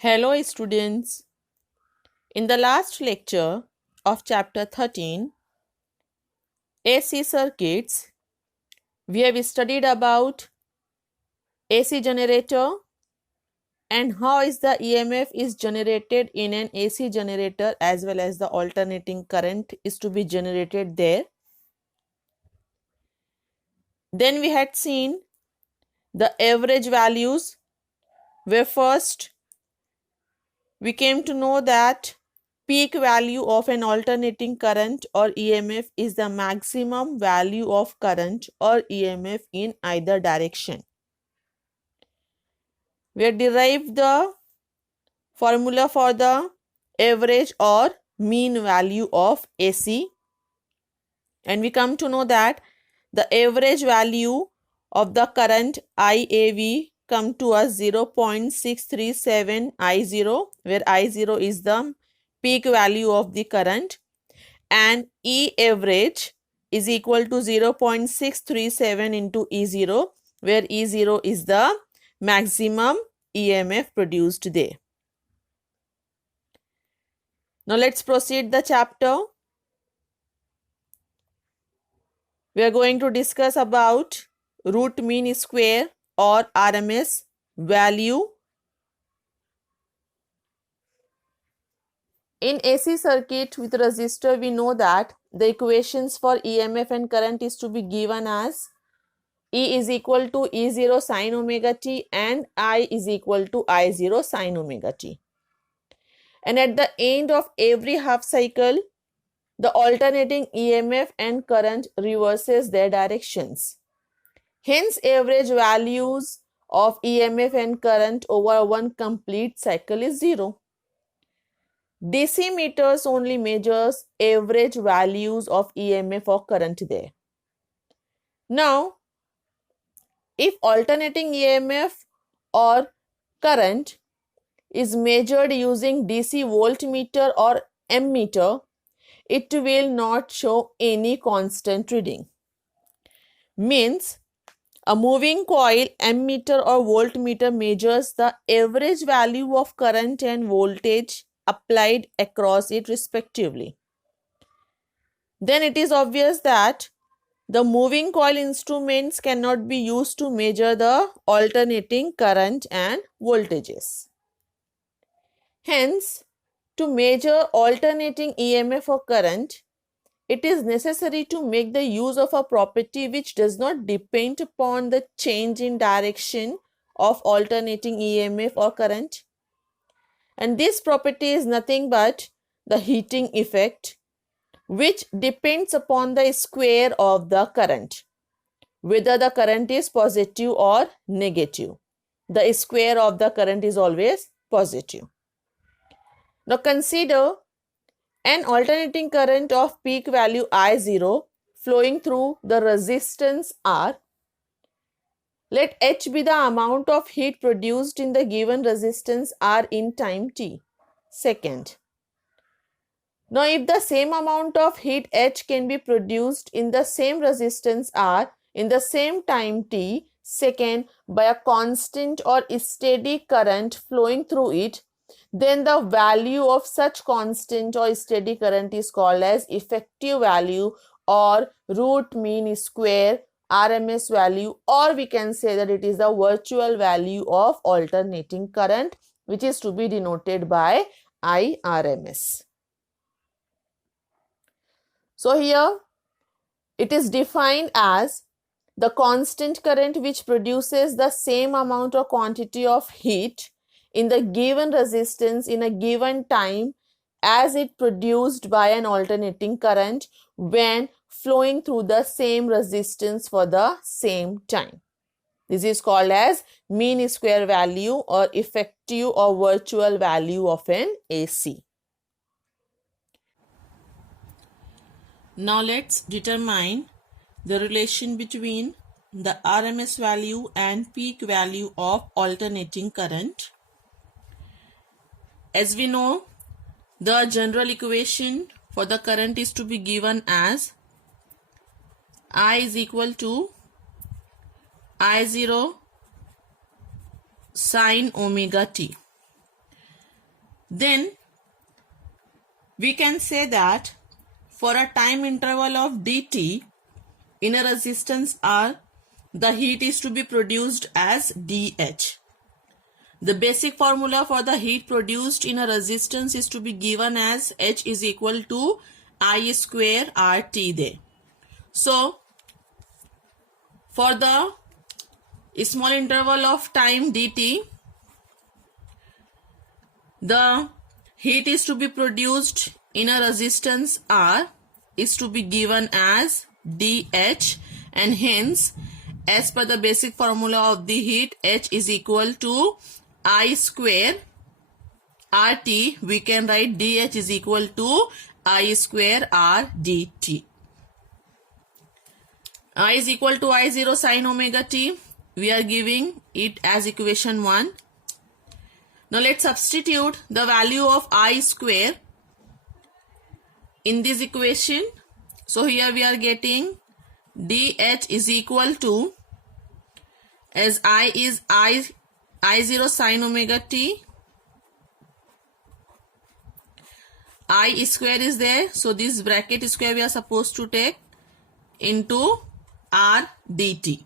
Hello students, in the last lecture of chapter 13 AC circuits, we have studied about AC generator and how is the EMF is generated in an AC generator as well as the alternating current is to be generated there. Then we had seen the average values where first we came to know that peak value of an alternating current or EMF is the maximum value of current or EMF in either direction. We have derived the formula for the average or mean value of AC, and we come to know that the average value of the current IAV come to us 0.637 I0, where I0 is the peak value of the current, and E average is equal to 0.637 into E0, where E0 is the maximum EMF produced there. Now let's proceed the chapter. We are going to discuss about root mean square or RMS value. In AC circuit with resistor, we know that the equations for EMF and current is to be given as E is equal to E0 sin omega t and I is equal to I0 sin omega t. And at the end of every half cycle, the alternating EMF and current reverses their directions. Hence, average values of EMF and current over one complete cycle is 0. DC meters only measures average values of EMF or current there. Now, if alternating EMF or current is measured using DC voltmeter or ammeter, it will not show any constant reading. Means, a moving coil ammeter or voltmeter measures the average value of current and voltage applied across it respectively. Then it is obvious that the moving coil instruments cannot be used to measure the alternating current and voltages. Hence, to measure alternating EMF or current, it is necessary to make the use of a property which does not depend upon the change in direction of alternating EMF or current. And this property is nothing but the heating effect, which depends upon the square of the current, whether the current is positive or negative. The square of the current is always positive. Now consider an alternating current of peak value I0 flowing through the resistance R. Let H be the amount of heat produced in the given resistance R in time t, second. Now if the same amount of heat H can be produced in the same resistance R in the same time t, second, by a constant or steady current flowing through it, then the value of such constant or steady current is called as effective value or root mean square RMS value, or we can say that it is the virtual value of alternating current, which is to be denoted by IRMS. So here it is defined as the constant current which produces the same amount or quantity of heat in the given resistance in a given time as it produced by an alternating current when flowing through the same resistance for the same time. This is called as mean square value or effective or virtual value of an AC. Now let's determine the relation between the RMS value and peak value of alternating current. As we know, the general equation for the current is to be given as I is equal to I0 sin omega t. Then we can say that for a time interval of dt in a resistance R, the heat is to be produced as dH. The basic formula for the heat produced in a resistance is to be given as H is equal to I square RT there. So, for the small interval of time dt, the heat is to be produced in a resistance R is to be given as dH, and hence as per the basic formula of the heat, H is equal to I square RT, we can write dH is equal to I square R dt. I is equal to I0 sin omega t. We are giving it as equation 1. Now let's substitute the value of I square in this equation. So here we are getting dH is equal to, as I is I0 sin omega t, I square is there, so this bracket square we are supposed to take into R dt.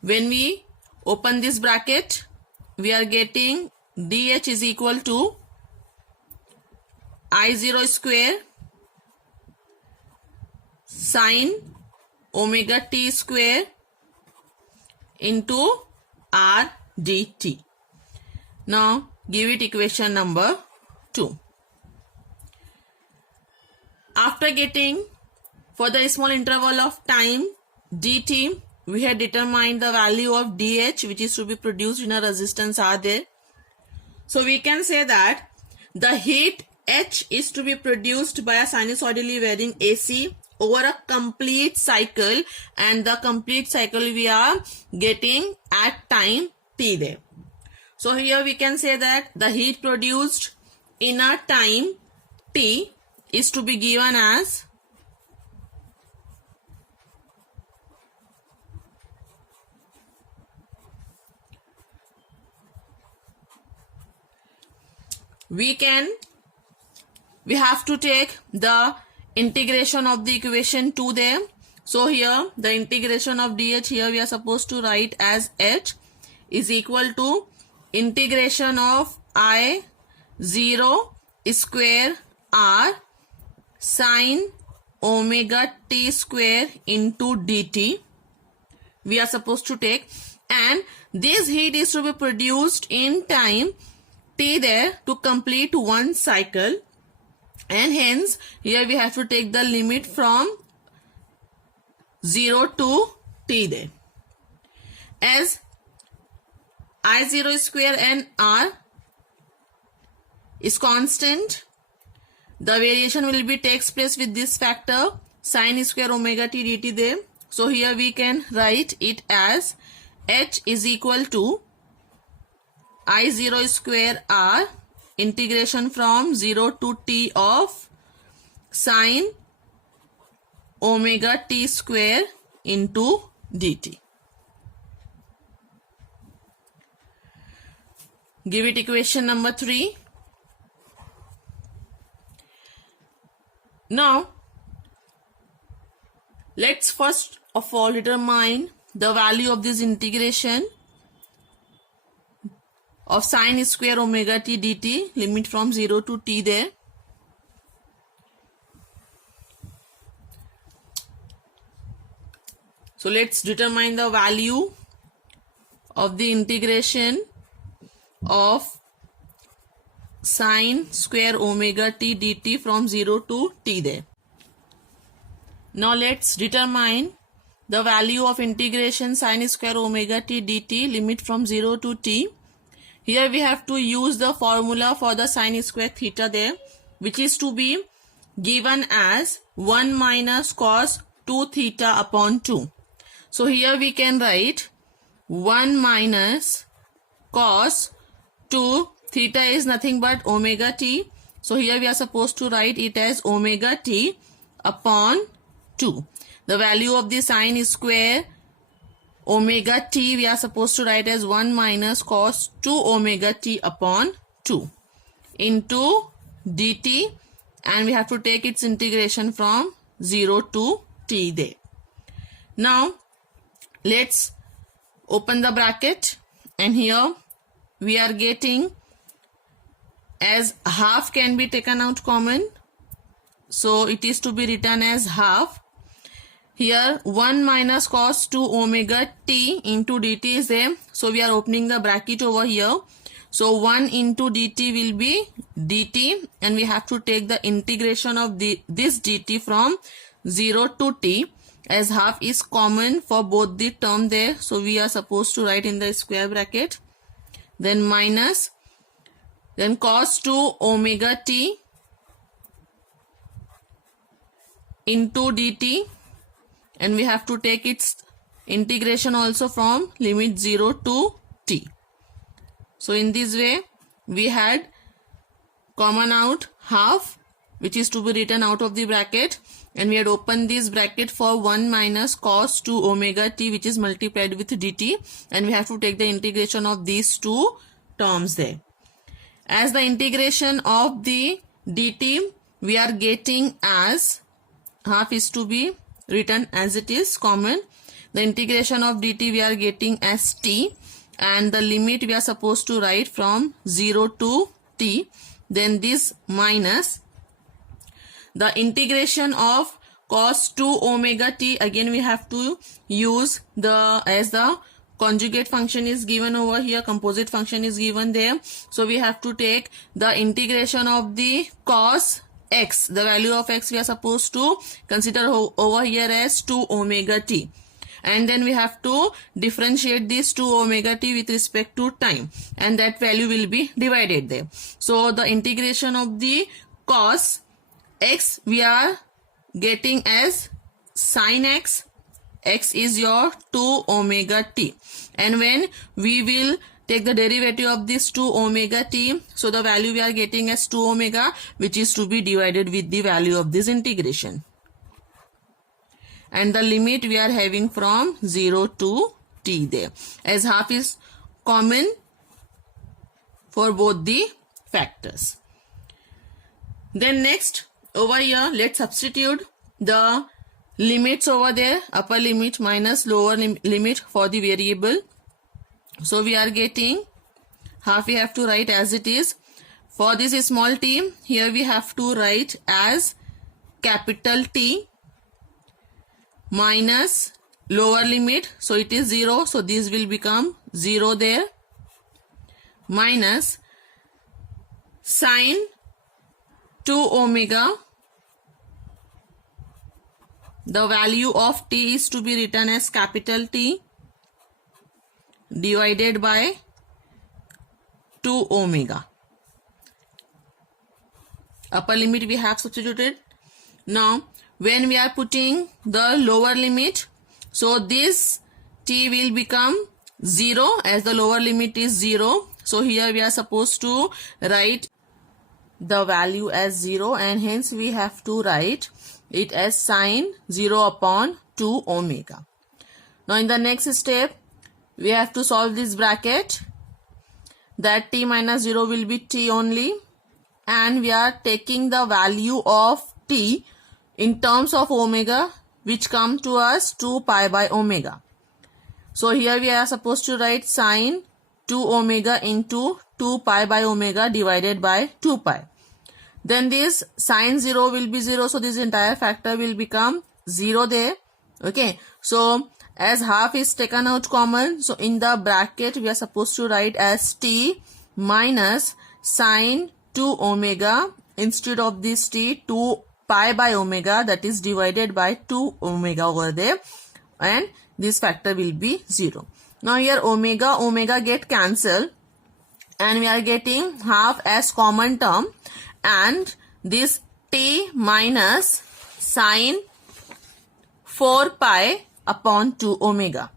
When we open this bracket, we are getting dH is equal to I0 square sin omega t square into R dt. Now give it equation number 2. After getting for the small interval of time dt, we have determined the value of dH which is to be produced in a resistance R there. So we can say that the heat H is to be produced by a sinusoidally varying AC over a complete cycle, and the complete cycle we are getting at time t there. So here we can say that the heat produced in a time t is to be given as we have to take the integration of the equation 2 there. So here the integration of dH, here we are supposed to write as H is equal to integration of I0 square R sin omega t square into dt we are supposed to take, and this heat is to be produced in time t there to complete one cycle, and hence here we have to take the limit from 0 to t there. As I0 square and R is constant, the variation will be takes place with this factor sin square omega t dt there. So here we can write it as H is equal to I0 square R integration from 0 to t of sin omega t square into dt. Give it equation number 3. Now, let's first of all determine the value of this integration of sin square omega t dt, limit from 0 to t there. So let's determine the value of the integration of sin square omega t dt from 0 to t there. Now let's determine the value of integration sin square omega t dt, limit from 0 to t. Here we have to use the formula for the sin square theta there, which is to be given as 1 minus cos 2 theta upon 2. So here we can write 1 minus cos 2 theta is nothing but omega t. So here we are supposed to write it as omega t upon 2. The value of the sin square omega t we are supposed to write as 1 minus cos 2 omega t upon 2 into dt, and we have to take its integration from 0 to t there. Now let's open the bracket, and here we are getting, as half can be taken out common, so it is to be written as half. Here 1 minus cos 2 omega t into dt is there, so we are opening the bracket over here. So 1 into dt will be dt, and we have to take the integration of this dt from 0 to t, as half is common for both the term there, so we are supposed to write in the square bracket, then minus, then cos 2 omega t into dt, and we have to take its integration also from limit 0 to t. So in this way we had common out half, which is to be written out of the bracket, and we had opened this bracket for 1 minus cos 2 omega t, which is multiplied with dt, and we have to take the integration of these two terms there. As the integration of the dt we are getting as half is to be written as it is common, the integration of dt we are getting as t, and the limit we are supposed to write from 0 to t, then this minus the integration of cos 2 omega t, again we have to use the, as the conjugate function is given over here, composite function is given there, so we have to take the integration of the cos x, the value of x we are supposed to consider over here as 2 omega t, and then we have to differentiate this 2 omega t with respect to time, and that value will be divided there. So the integration of the cos x we are getting as sin x, x is your 2 omega t, and when we will take the derivative of this 2 omega t, so the value we are getting as 2 omega, which is to be divided with the value of this integration, and the limit we are having from 0 to t there, as half is common for both the factors. Then next over here, let's substitute the limits over there, upper limit minus lower limit for the variable. So we are getting half we have to write as it is. For this small t, here we have to write as capital T minus lower limit, so it is 0, so this will become 0 there, minus sine 2 omega, the value of t is to be written as capital T divided by 2 omega. Upper limit we have substituted. Now when we are putting the lower limit, so this t will become 0 as the lower limit is 0. So here we are supposed to write the value as 0, and hence we have to write it as sine 0 upon 2 omega. Now in the next step we have to solve this bracket, that t minus 0 will be t only, and we are taking the value of t in terms of omega, which come to us 2 pi by omega. So here we are supposed to write sine 2 omega into 2 pi by omega divided by 2 pi. Then this sine 0 will be 0, so this entire factor will become 0 there. Okay, so as half is taken out common, so in the bracket we are supposed to write as t minus sine 2 omega, instead of this t 2 pi by omega, that is divided by 2 omega over there, and this factor will be 0. Now here omega get cancelled, and we are getting half as common term, and this t minus sine 4 pi upon 2 omega.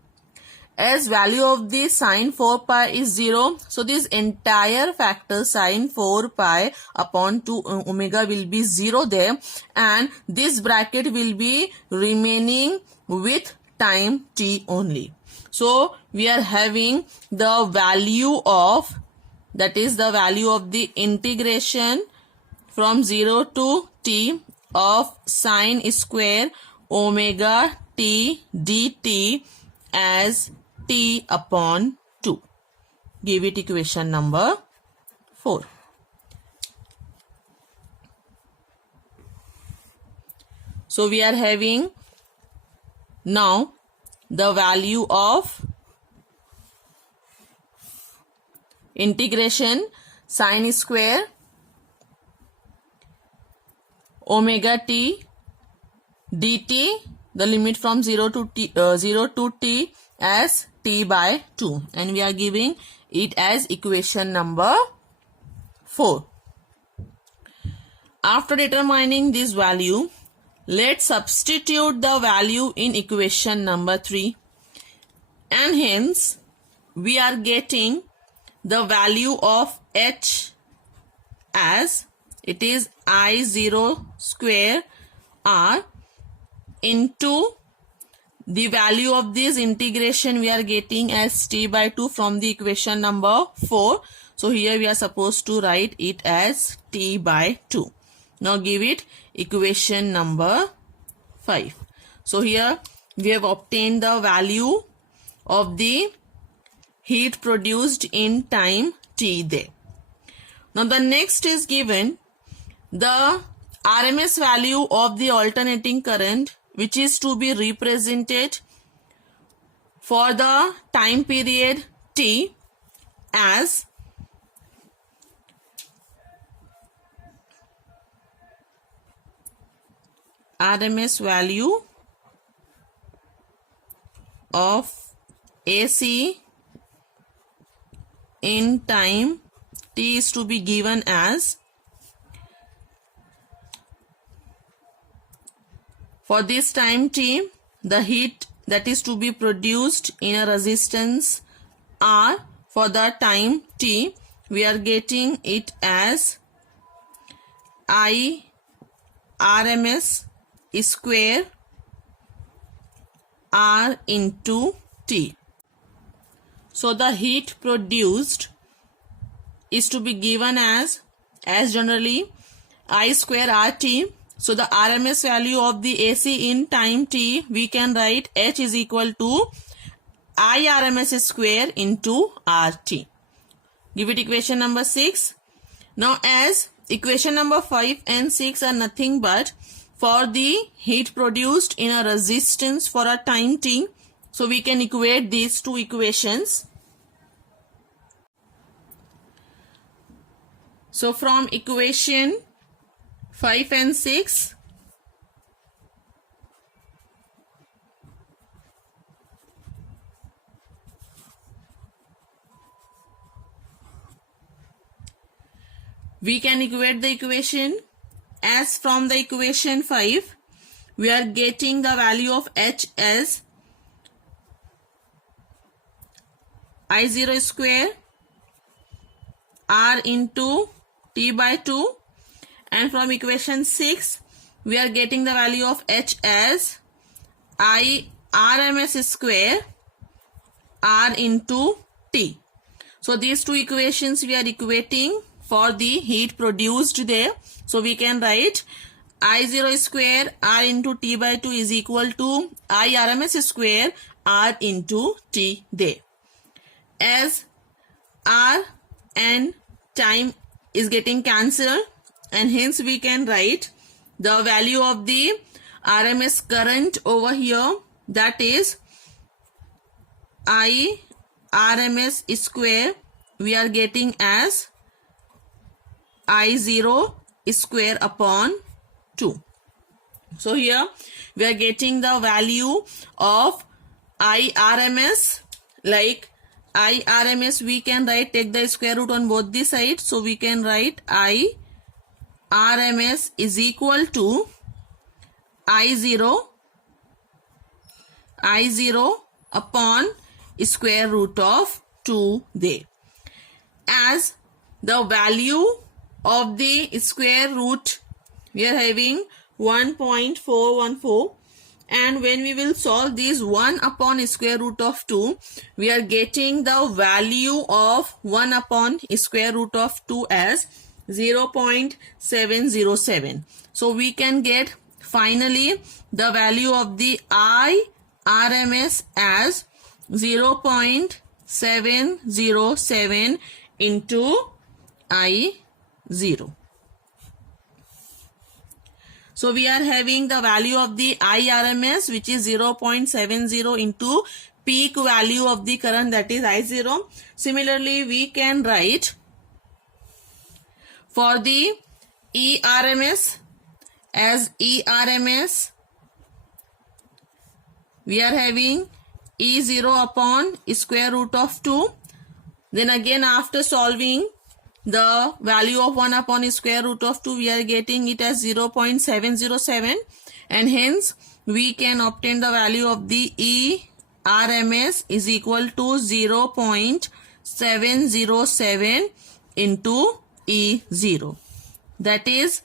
As value of the sine 4 pi is 0, so this entire factor sine 4 pi upon 2 omega will be 0 there, and this bracket will be remaining with time t only. So we are having the value of that is the value of the integration from 0 to t of sine square omega t dt as t upon 2. Give it equation number 4. So we are having now the value of integration sine square omega t dt, the limit from 0 to t as t by 2, and we are giving it as equation number 4. After determining this value, let's substitute the value in equation number 3, and hence we are getting the value of h as it is I0 square r into the value of this integration we are getting as t by 2 from the equation number 4. So here we are supposed to write it as t by 2. Now give it equation number 5. So here we have obtained the value of the heat produced in time t there. Now the next is given the RMS value of the alternating current, which is to be represented for the time period t as RMS value of AC in time t is to be given as, for this time t, the heat that is to be produced in a resistance R for the time t, we are getting it as I RMS square R into T. So the heat produced is to be given as generally I square RT. So the RMS value of the AC in time t, we can write H is equal to I RMS square into RT. Give it equation number 6. Now as equation number 5 and 6 are nothing but for the heat produced in a resistance for a time t, so we can equate these two equations. So from equation 5 and 6, we can equate the equation as from the equation 5, we are getting the value of H as I0 square R into T by 2, and from equation 6 we are getting the value of H as I RMS square R into T. So these two equations we are equating for the heat produced there. So we can write I0 square R into T by 2 is equal to I RMS square R into T there. As R and time is getting cancelled, and hence we can write the value of the RMS current over here, that is I RMS square we are getting as I0 square upon 2. So here we are getting the value of I RMS, like I RMS we can write, take the square root on both the sides, so we can write I RMS is equal to I0 upon square root of 2 there. As the value of the square root we are having 1.414, and when we will solve this 1 upon square root of 2, we are getting the value of 1 upon square root of 2 as 0.707. So we can get finally the value of the IRMS as 0.707 into I0. So we are having the value of the IRMS, which is 0.70 into peak value of the current, that is I0. Similarly, we can write for the ERMS as ERMS, we are having E0 upon square root of 2. Then again, after solving the value of 1 upon square root of 2, we are getting it as 0.707, and hence we can obtain the value of the ERMS is equal to 0.707 into E0. That is,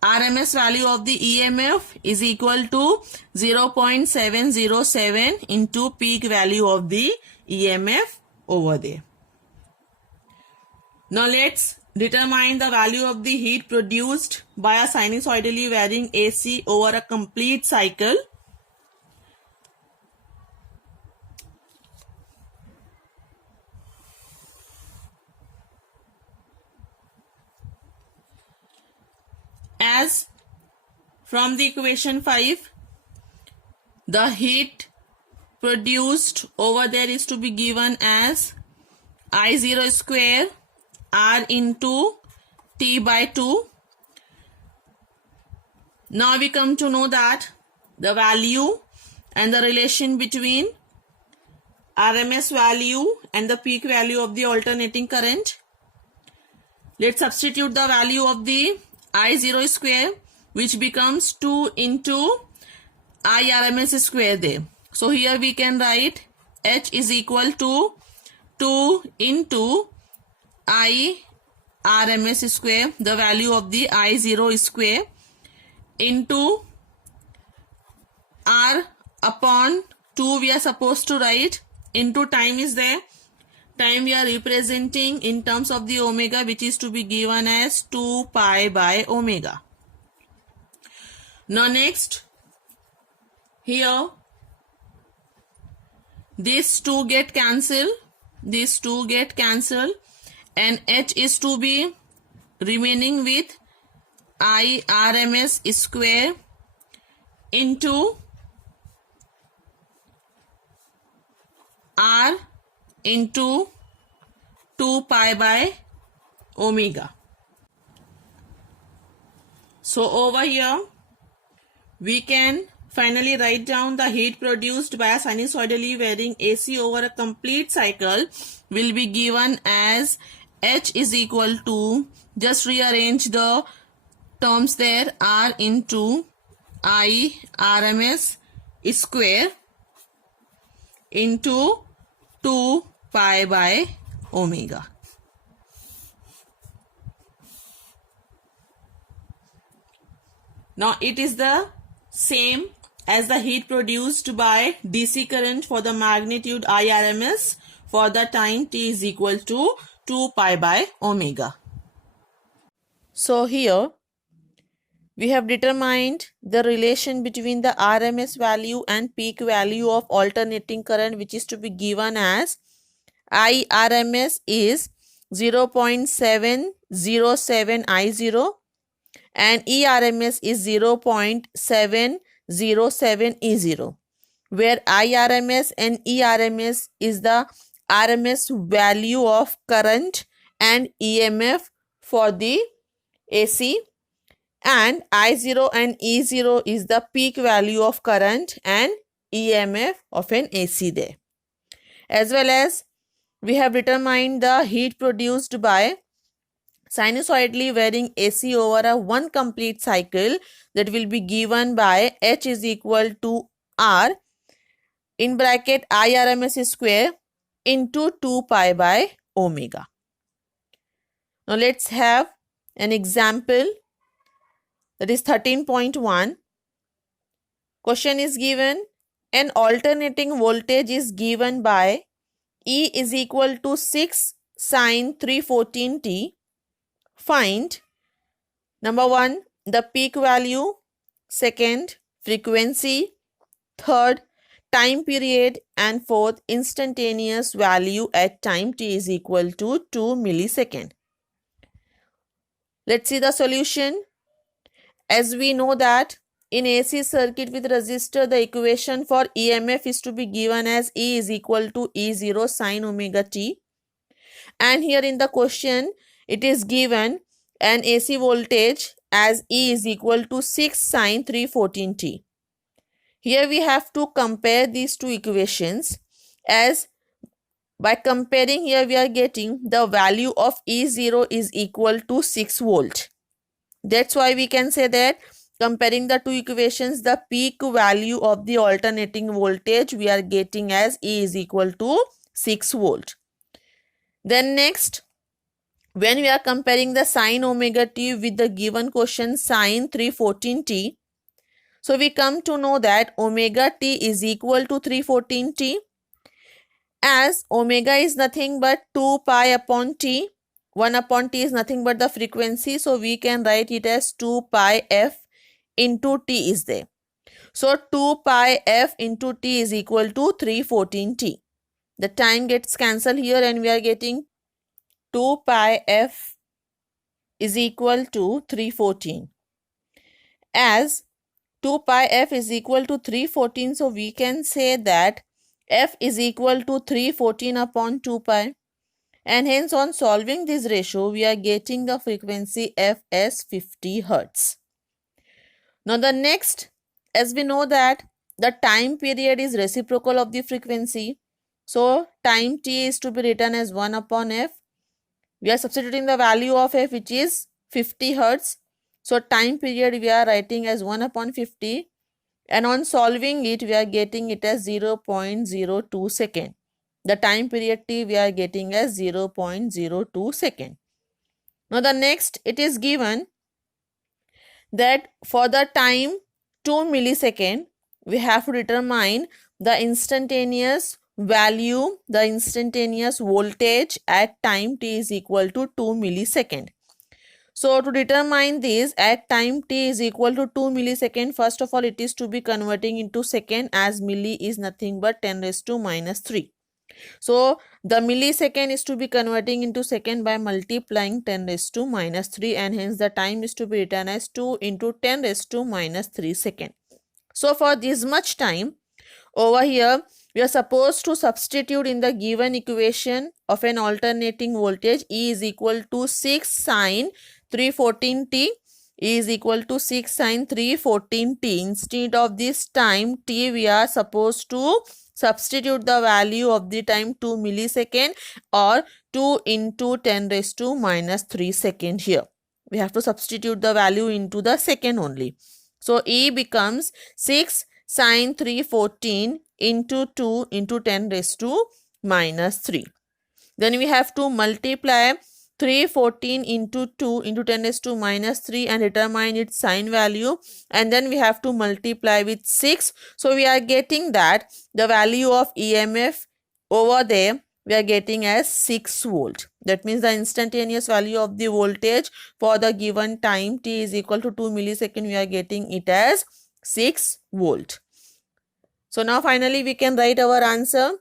RMS value of the EMF is equal to 0.707 into peak value of the EMF over there. Now let's determine the value of the heat produced by a sinusoidally varying AC over a complete cycle. As from the equation 5, the heat produced over there is to be given as I0 square R into T by 2. Now we come to know that the value and the relation between RMS value and the peak value of the alternating current. Let's substitute the value of the I0 square, which becomes 2 into IRMS square there. So here we can write H is equal to 2 into IRMS square, the value of the I0 square, into R upon 2 we are supposed to write, into time is there. Time we are representing in terms of the omega, which is to be given as 2 pi by omega. Now next, here these two get cancelled, and H is to be remaining with IRMS square into R into 2 pi by omega. So over here we can finally write down the heat produced by a sinusoidally varying AC over a complete cycle will be given as H is equal to, just rearrange the terms there, R into IRMS square into 2 pi by omega. Now it is the same as the heat produced by DC current for the magnitude IRMS for the time t is equal to 2 pi by omega. So here we have determined the relation between the RMS value and peak value of alternating current, which is to be given as IRMS is 0.707 I0 and ERMS is 0.707 E0, where IRMS and ERMS is the RMS value of current and EMF for the AC, and I0 and E0 is the peak value of current and EMF of an AC there. As well as we have determined the heat produced by sinusoidally varying AC over a one complete cycle, that will be given by H is equal to R in bracket IRMS square into 2 pi by omega. Now let's have an example, that is 13.1. Question is given, an alternating voltage is given by E is equal to 6 sine 314t. Find number 1 the peak value, second frequency, third time period, and fourth instantaneous value at time t is equal to 2 millisecond. Let's see the solution. As we know that in AC circuit with resistor, the equation for EMF is to be given as E is equal to E0 sine omega t. And here in the question, it is given an AC voltage as E is equal to 6 sine 314t. Here we have to compare these two equations, as by comparing here we are getting the value of E0 is equal to 6 volt. That's why we can say that comparing the two equations, the peak value of the alternating voltage we are getting as E is equal to 6 volt. Then next, when we are comparing the sine omega t with the given question sine 314t, so we come to know that omega t is equal to 314t, as omega is nothing but 2 pi upon t. 1 upon t is nothing but the frequency, so we can write it as 2 pi f into t is there. So 2 pi f into t is equal to 314t. The time gets cancelled here and we are getting 2 pi f is equal to 314. As 2 pi f is equal to 314, so we can say that f is equal to 314 upon 2 pi. And hence on solving this ratio, we are getting the frequency f as 50 Hz. Now the next, as we know that the time period is reciprocal of the frequency, so time t is to be written as 1 upon f. We are substituting the value of f, which is 50 Hz. So time period we are writing as 1 upon 50, and on solving it we are getting it as 0.02 second. The time period t we are getting as 0.02 second. Now the next, it is given that for the time 2 millisecond, we have to determine the instantaneous value, the instantaneous voltage at time t is equal to 2 millisecond. So to determine this at time t is equal to 2 millisecond, first of all it is to be converting into second, as milli is nothing but 10 raised to minus 3. So the millisecond is to be converting into second by multiplying 10 raised to minus 3, and hence the time is to be written as 2 into 10 raised to minus 3 second. So for this much time, over here we are supposed to substitute in the given equation of an alternating voltage E is equal to 6 sine 314t. E is equal to 6 sine 314t. Instead of this time t, we are supposed to substitute the value of the time 2 millisecond or 2 into 10 raised to minus 3 second here. We have to substitute the value into the second only. So E becomes 6 sine 314 into 2 into 10 raised to minus 3. Then we have to multiply 314 into 2 into 10 raised to minus 3 and determine its sign value, and then we have to multiply with 6. So we are getting that the value of EMF over there we are getting as 6 volt. That means the instantaneous value of the voltage for the given time t is equal to 2 millisecond, we are getting it as 6 volt. So now finally we can write our answer,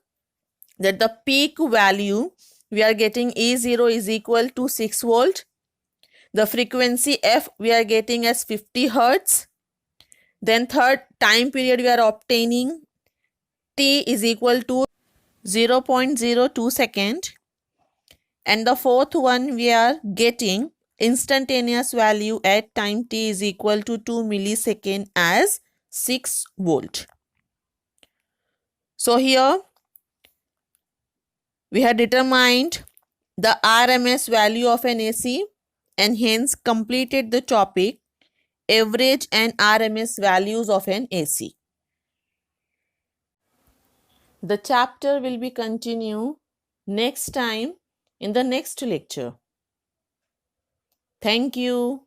that the peak value we are getting E0 is equal to 6 volt. The frequency f we are getting as 50 Hz. Then third time period we are obtaining t is equal to 0.02 second. And the fourth one we are getting instantaneous value at time t is equal to 2 millisecond as 6 volt. So here we have determined the RMS value of an AC and hence completed the topic average and RMS values of an AC. The chapter will be continued next time in the next lecture. Thank you.